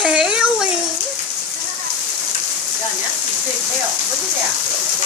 Sailing. 야, 냐? 이 tail. Look at that.